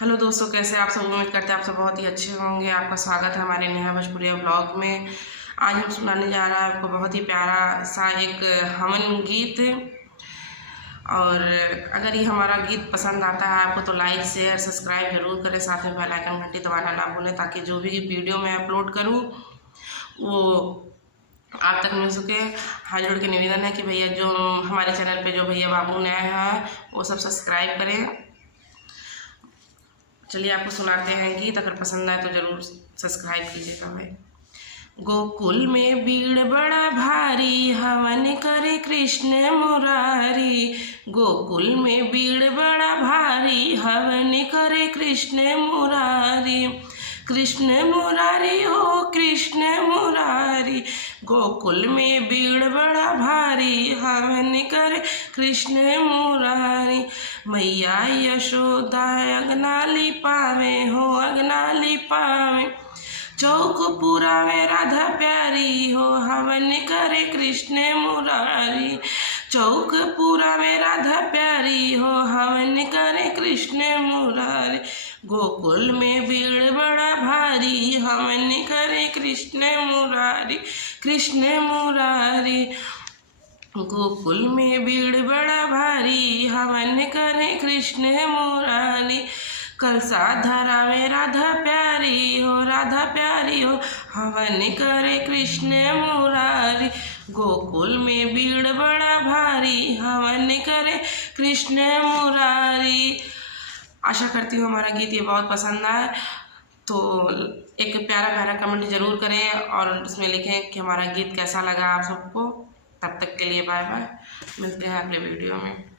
Hello दोस्तों, कैसे आप सब? उम्मीद करते हैं आप सब बहुत ही अच्छे होंगे। आपका स्वागत है हमारे नेहा भोजपुरिया ब्लॉग में। आज हम सुनाने जा रहे हैं आपको बहुत ही प्यारा सा एक हवन गीत। और अगर ये हमारा गीत पसंद आता है आपको तो लाइक शेयर सब्सक्राइब जरूर करें, साथ में बेल आइकन घंटी दबाना ना भूलें, ताकि जो भी वीडियो मैं अपलोड करूँ वो आप तक मिल सके। हाथ जोड़ के निवेदन है कि भैया जो हमारे चैनल पे जो भैया बाबू नए हैं वो सब सब्सक्राइब करें। चलिए आपको सुनाते हैं गीत, अगर पसंद आए तो ज़रूर सब्सक्राइब कीजिएगा भाई। गोकुल में भीड़ बड़ा भारी, हवन करे कृष्ण मुरारी। गोकुल में भीड़ बड़ा भारी, हवन करे कृष्ण मुरारी। कृष्ण मुरारी हो कृष्ण मुरारी। गोकुल में भीड़ बड़ा भारी, हवन करे कृष्ण मुरारी। मैया यशोदा अगना लिपावे हो अगना लिपावे। चौक पूरा में राधा प्यारी हो, हवन करे कृष्ण मुरारी। चौक पूरा में राधा प्यारी हो, हवन करे कृष्ण मुरारी। गोकुल में भीड़ बड़ा भारी, हवन करे कृष्ण मुरारी कृष्ण मुरारी। गोकुल में भीड़ बड़ा भारी, हवन करे कृष्ण मुरारी। कलसा धरा में राधा प्यारी हो राधा प्यारी हो, हवन करे कृष्ण मुरारी। गोकुल में भीड़ बड़ा भारी, हवन करे कृष्ण मुरारी। आशा करती हूँ हमारा गीत ये बहुत पसंद आए, तो एक प्यारा प्यारा कमेंट ज़रूर करें और उसमें लिखें कि हमारा गीत कैसा लगा आप सबको। तब तक के लिए बाय बाय, मिलते हैं अगले वीडियो में।